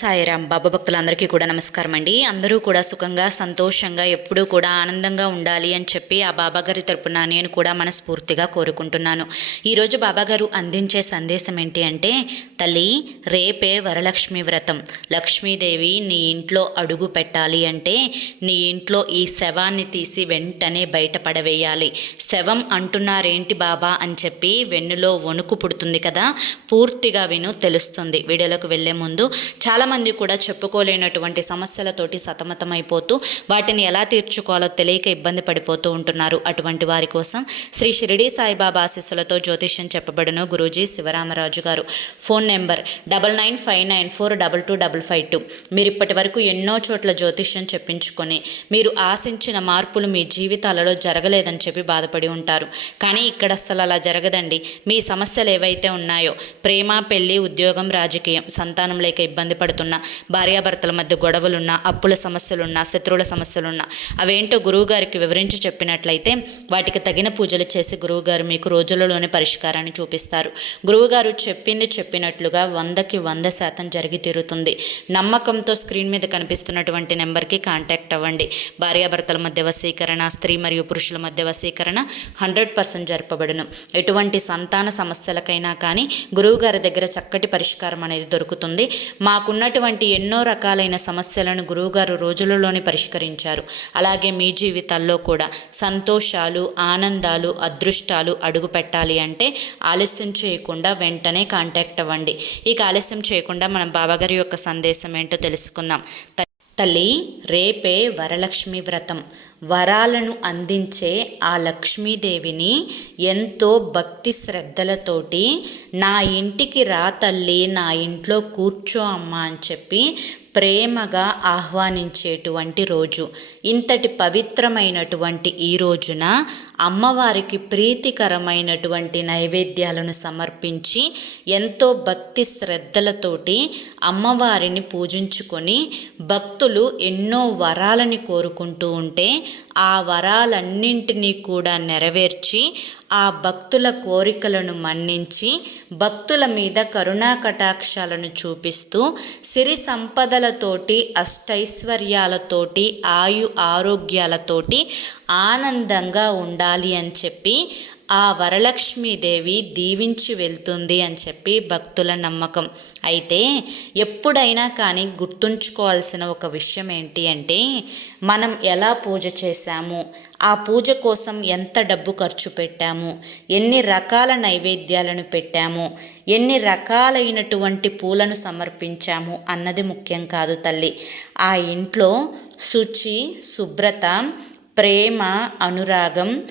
సాయిరాం. బాబా భక్తులందరికీ కూడా నమస్కారం అండి. అందరూ కూడా సుఖంగా సంతోషంగా ఎప్పుడూ కూడా ఆనందంగా ఉండాలి అని చెప్పి ఆ బాబాగారి తరపున నేను కూడా మనస్ఫూర్తిగా కోరుకుంటున్నాను. ఈరోజు బాబాగారు అందించే సందేశం ఏంటి అంటే, తల్లి రేపే వరలక్ష్మి వ్రతం. లక్ష్మీదేవి నీ ఇంట్లో అడుగు పెట్టాలి అంటే నీ ఇంట్లో ఈ శవాన్ని తీసి వెంటనే బయట పడవేయాలి. శవం అంటున్నారేంటి బాబా అని చెప్పి వెన్నులో వణుకు పుడుతుంది కదా, పూర్తిగా విను, తెలుస్తుంది. వీడియోలోకి వెళ్ళే ముందు చాలామంది కూడా చెప్పుకోలేనటువంటి సమస్యలతోటి సతమతమైపోతూ వాటిని ఎలా తీర్చుకోవాలో తెలియక ఇబ్బంది పడిపోతూ ఉంటున్నారు. అటువంటి వారి కోసం శ్రీ షిరిడి సాయిబాబా ఆశీస్సులతో జ్యోతిష్యం చెప్పబడును గురూజీ శివరామరాజు గారు. Phone number 9959942255. మీరు ఇప్పటి వరకు ఎన్నో చోట్ల జ్యోతిష్యం చెప్పించుకొని మీరు ఆశించిన మార్పులు మీ జీవితాలలో జరగలేదని చెప్పి బాధపడి ఉంటారు. కానీ ఇక్కడ అసలు అలా జరగదండి. మీ సమస్యలు ఏవైతే ఉన్నాయో, ప్రేమ, పెళ్లి, ఉద్యోగం, రాజకీయం, సంతానం లేక ఇబ్బంది పడుతున్నా, భార్యాభర్తల మధ్య గొడవలున్నా, అప్పుల సమస్యలున్నా, శత్రువుల సమస్యలున్నా, అవేంటో గురువుగారికి వివరించి చెప్పినట్లయితే వాటికి తగిన పూజలు చేసి గురువుగారు మీకు రోజులలోనే పరిష్కారాన్ని చూపిస్తారు. గురువుగారు చెప్పింది చెప్పినట్లుగా 100% జరిగి తీరుతుంది. నమ్మకంతో స్క్రీన్ మీద కనిపిస్తున్నటువంటి నెంబర్కి కాంటాక్ట్ అవ్వండి. భార్యాభర్తల మధ్య వశీకరణ, స్త్రీ మరియు పురుషుల మధ్య వశీకరణ 100% జరపబడును. ఎటువంటి సంతాన సమస్యలకైనా కానీ గురువుగారి దగ్గర చక్కటి పరిష్కారం అనేది దొరుకుతుంది. మాకున్నటువంటి ఎన్నో రకాలైన సమస్యలను గురువుగారు రోజులలోనే పరిష్కరించారు. అలాగే మీ జీవితాల్లో కూడా సంతోషాలు, ఆనందాలు, అదృష్టాలు అడుగు పెట్టాలి అంటే ఆలస్యం చేయకుండా వెంటనే కాంటాక్ట్ అవ్వండి. ఇక ఆలస్యం చేయకుండా మనం బాబాగారి యొక్క సందేశం ఏంటో తెలుసుకుందాం. తల్లి రేపే వరలక్ష్మి వ్రతం. వరాలను అందించే ఆ లక్ష్మీదేవిని ఎంతో భక్తి శ్రద్ధలతోటి నా ఇంటికి రా తల్లి, నా ఇంట్లో కూర్చో అమ్మ అని చెప్పి ప్రేమగా ఆహ్వానించేటువంటి రోజు. ఇంతటి పవిత్రమైనటువంటి ఈ రోజున అమ్మవారికి ప్రీతికరమైనటువంటి నైవేద్యాలను సమర్పించి ఎంతో భక్తి శ్రద్ధలతోటి అమ్మవారిని పూజించుకొని భక్తులు ఎన్నో వరాలని కోరుకుంటూ ఉంటే ఆ వరాలన్నింటినీ కూడా నెరవేర్చి ఆ భక్తుల కోరికలను మన్నించి భక్తుల మీద కరుణా కటాక్షాలను చూపిస్తూ సిరి సంపదలతోటి, అష్టైశ్వర్యాలతోటి, ఆయు ఆరోగ్యాలతోటి ఆనందంగా ఉండాలి అని చెప్పి ఆ వరలక్ష్మీదేవి దీవించి వెళ్తుంది అని చెప్పి భక్తుల నమ్మకం. అయితే ఎప్పుడైనా కానీ గుర్తుంచుకోవాల్సిన ఒక విషయం ఏంటి అంటే, మనం ఎలా పూజ చేశాము, ఆ పూజ కోసం ఎంత డబ్బు ఖర్చు పెట్టాము, ఎన్ని రకాల నైవేద్యాలను పెట్టాము, ఎన్ని రకాలైనటువంటి పూలను సమర్పించాము అన్నది ముఖ్యం కాదు తల్లి. ఆ ఇంట్లో శుచి, శుభ్రత, ప్రేమ, అనురాగం,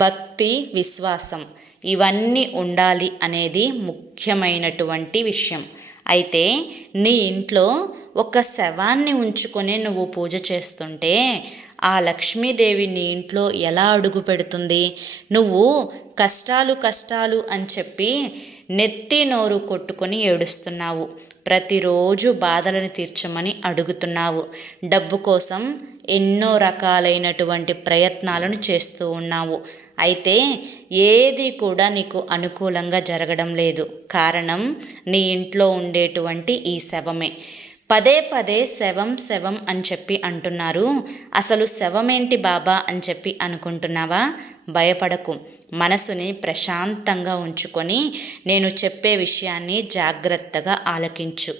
భక్తి, విశ్వాసం ఇవన్నీ ఉండాలి అనేది ముఖ్యమైనటువంటి విషయం. అయితే నీ ఇంట్లో ఒక శవాన్ని ఉంచుకొని నువ్వు పూజ చేస్తుంటే ఆ లక్ష్మీదేవి నీ ఇంట్లో ఎలా అడుగు పెడుతుంది? నువ్వు కష్టాలు అని చెప్పి నెత్తి నోరు కొట్టుకొని ఏడుస్తున్నావు. ప్రతిరోజు బాధలను తీర్చమని అడుగుతున్నావు. డబ్బు కోసం ఎన్నో రకాలైనటువంటి ప్రయత్నాలను చేస్తూ ఉన్నావు. అయితే ఏది కూడా నీకు అనుకూలంగా జరగడం లేదు. కారణం నీ ఇంట్లో ఉండేటువంటి ఈ శవమే. పదే శవం అని చెప్పి అంటున్నారు. అసలు శవమేంటి బాబా అని చెప్పి అనుకుంటున్నావా? భయపడకు. మనసుని ప్రశాంతంగా ఉంచుకొని నేను చెప్పే విషయాన్ని జాగ్రత్తగా ఆలకించు.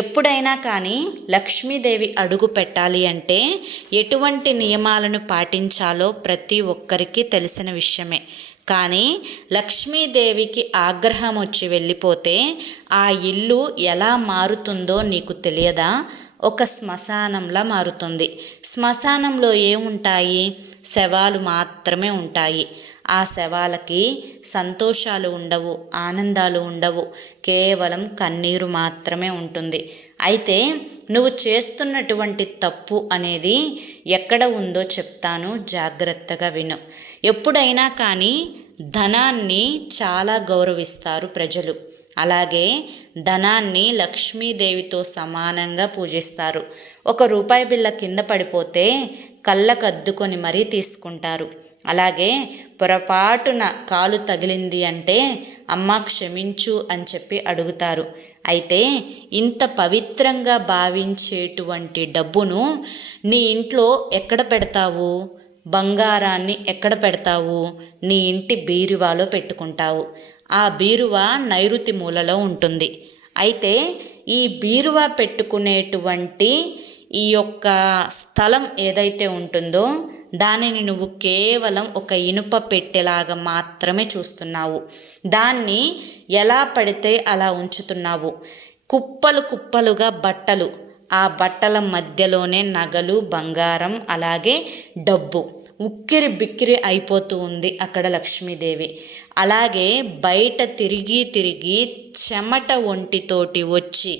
ఎప్పుడైనా కానీ లక్ష్మీదేవి అడుగు పెట్టాలి అంటే ఎటువంటి నియమాలను పాటించాలో ప్రతి ఒక్కరికి తెలిసిన విషయమే. కానీ లక్ష్మీదేవికి ఆగ్రహం వచ్చి వెళ్ళిపోతే ఆ ఇల్లు ఎలా మారుతుందో నీకు తెలియదా? ఒక శ్మశానంలా మారుతుంది. శ్మశానంలో ఏముంటాయి? శవాలు మాత్రమే ఉంటాయి. ఆ శవాలకి సంతోషాలు ఉండవు, ఆనందాలు ఉండవు, కేవలం కన్నీరు మాత్రమే ఉంటుంది. అయితే నువ్వు చేస్తున్నటువంటి తప్పు అనేది ఎక్కడ ఉందో చెప్తాను, జాగ్రత్తగా విను. ఎప్పుడైనా కానీ ధనాన్ని చాలా గౌరవిస్తారు ప్రజలు. అలాగే ధనాన్ని లక్ష్మీదేవితో సమానంగా పూజిస్తారు. ఒక రూపాయి బిళ్ళ కింద పడిపోతే కళ్ళకద్దుకొని మరీ తీసుకుంటారు. అలాగే పొరపాటున కాలు తగిలింది అంటే అమ్మ క్షమించు అని చెప్పి అడుగుతారు. అయితే ఇంత పవిత్రంగా భావించేటువంటి డబ్బును నీ ఇంట్లో ఎక్కడ పెడతావు? బంగారాన్ని ఎక్కడ పెడతావు? నీ ఇంటి బీరువాలో పెట్టుకుంటావు. ఆ బీరువా నైరుతి మూలలో ఉంటుంది. అయితే ఈ బీరువా పెట్టుకునేటువంటి ఈ యొక్క స్థలం ఏదైతే ఉంటుందో దానిని నువ్వు కేవలం ఒక ఇనుప పెట్టెలాగా మాత్రమే చూస్తున్నావు. దాన్ని ఎలా పడితే అలా ఉంచుతున్నావు. కుప్పలు కుప్పలుగా బట్టలు, ఆ బట్టల మధ్యలోనే నగలు, బంగారం, అలాగే డబ్బు ఉక్కిరి బిక్కిరి అయిపోతూ ఉంది అక్కడ లక్ష్మీదేవి. అలాగే బయట తిరిగి తిరిగి చెమట ఒంటితోటి వచ్చి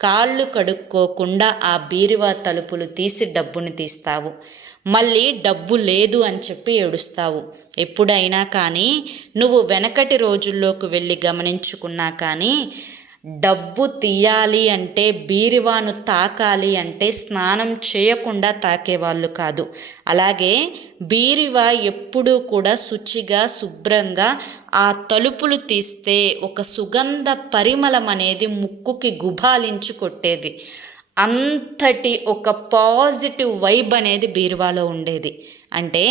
కాళ్ళు కడుక్కోకుండా ఆ బీరువా తలుపులు తీసి డబ్బుని తీస్తావు. మళ్ళీ డబ్బు లేదు అని చెప్పి ఏడుస్తావు. ఎప్పుడైనా కానీ నువ్వు వెనకటి రోజుల్లోకి వెళ్ళి గమనించుకున్నా కానీ డబ్బు తీయాలి అంటే, బీరువాను తాకాలి అంటే స్నానం చేయకుండా తాకేవాళ్ళు కాదు. అలాగే బీరువా ఎప్పుడూ కూడా శుచిగా శుభ్రంగా ఆ తలుపులు తీస్తే ఒక సుగంధ పరిమళం అనేది ముక్కుకి గుబాలించి కొట్టేది. అంతటి ఒక పాజిటివ్ వైబ్ అనేది బీరువాలో ఉండేది. అంటే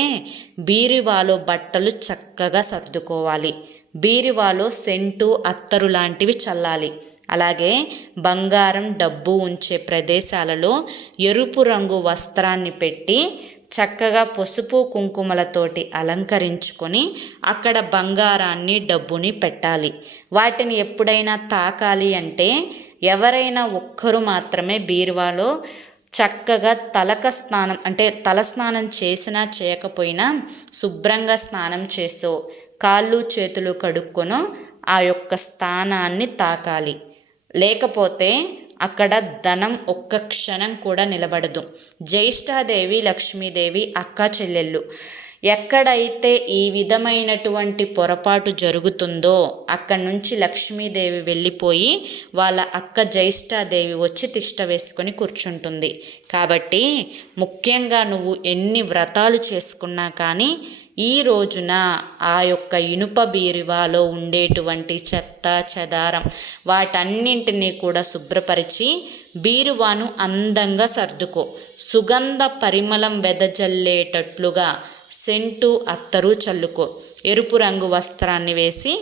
బీరువాలో బట్టలు చక్కగా సర్దుకోవాలి, బీరువాలో సెంటు అత్తరు లాంటివి చల్లాలి. అలాగే బంగారం డబ్బు ఉంచే ప్రదేశాలలో ఎరుపు రంగు వస్త్రాన్ని పెట్టి చక్కగా పసుపు కుంకుమలతోటి అలంకరించుకొని అక్కడ బంగారాన్ని డబ్బుని పెట్టాలి. వాటిని ఎప్పుడైనా తాకాలి అంటే ఎవరైనా ఒక్కరు మాత్రమే బీరువాలో చక్కగా తల స్నానం చేసినా చేయకపోయినా శుభ్రంగా స్నానం చేసో కాళ్ళు చేతులు కడుక్కొనో ఆ యొక్క స్థానాన్ని తాకాలి. లేకపోతే అక్కడ ధనం ఒక్క క్షణం కూడా నిలబడదు. జ్యేష్ఠాదేవి, లక్ష్మీదేవి అక్క చెల్లెళ్ళు ఎక్కడైతే ఈ విధమైనటువంటి పొరపాటు జరుగుతుందో అక్కడి నుంచి లక్ష్మీదేవి వెళ్ళిపోయి వాళ్ళ అక్క జ్యేష్ఠాదేవి వచ్చి తిష్ట వేసుకొని కూర్చుంటుంది. కాబట్టి ముఖ్యంగా నువ్వు ఎన్ని వ్రతాలు చేసుకున్నా కానీ ఈ రోజున ఆ యొక్క ఇనుప బీరువాలో ఉండేటువంటి చెత్త చెదారం వాటన్నింటినీ కూడా శుభ్రపరిచి బీరువాను అందంగా సర్దుకో. సుగంధ పరిమళం వెదజల్లేటట్లుగా సెంటు అత్తరు చల్లుకో. ఎరుపు రంగు వస్త్రాన్ని వేసి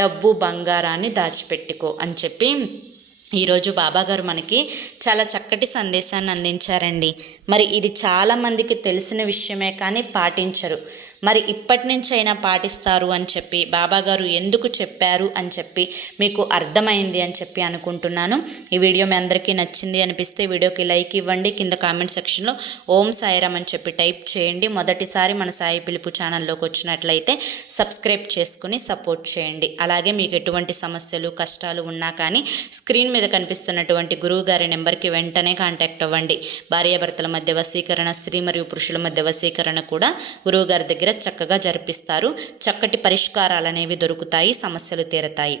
డబ్బు బంగారాన్ని దాచిపెట్టుకో అని చెప్పి ఈరోజు బాబాగారు మనకి చాలా చక్కటి సందేశాన్ని అందించారండి. మరి ఇది చాలామందికి తెలిసిన విషయమే కానీ పాటించరు. మరి ఇప్పటి నుంచైనా పాటిస్తారు అని చెప్పి బాబాగారు ఎందుకు చెప్పారు అని చెప్పి మీకు అర్థమైంది అని చెప్పి అనుకుంటున్నాను. ఈ వీడియో మీ అందరికీ నచ్చింది అనిపిస్తే వీడియోకి లైక్ ఇవ్వండి. కింద కామెంట్ సెక్షన్లో ఓం సాయిరామ్ అని చెప్పి టైప్ చేయండి. మొదటిసారి మన సాయి పిలుపు ఛానల్లోకి వచ్చినట్లయితే సబ్స్క్రైబ్ చేసుకుని సపోర్ట్ చేయండి. అలాగే మీకు ఎటువంటి సమస్యలు కష్టాలు ఉన్నా కానీ స్క్రీన్ మీద కనిపిస్తున్నటువంటి గురువు గారి నెంబర్కి వెంటనే కాంటాక్ట్ అవ్వండి. భార్యాభర్తల మధ్య వశీకరణ, స్త్రీ మరియు పురుషుల మధ్య వశీకరణ కూడా గురువు గారి దగ్గర చక్కగా జరిపిస్తారు. చక్కటి పరిష్కారాలు అనేవి దొరుకుతాయి, సమస్యలు తీరతాయి.